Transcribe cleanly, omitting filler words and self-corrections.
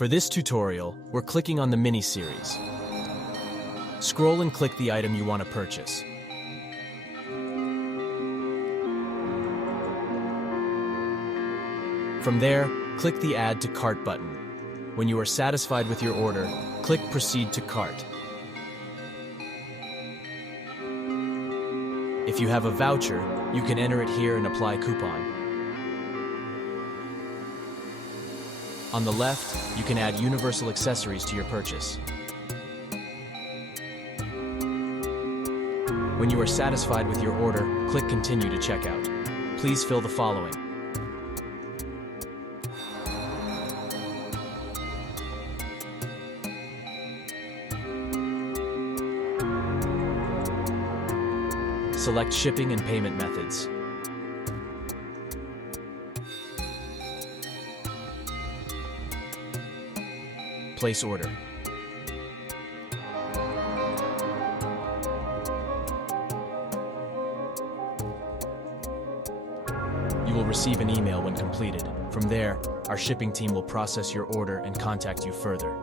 For this tutorial, we're clicking on the mini-series. Scroll and click the item you want to purchase. From there, click the Add to Cart button. When you are satisfied with your order, click Proceed to Cart. If you have a voucher, you can enter it here and apply coupon. On the left, you can add universal accessories to your purchase. When you are satisfied with your order, click Continue to checkout. Please fill the following. Select shipping and payment methods. Place order. You will receive an email when completed. From there, our shipping team will process your order and contact you further.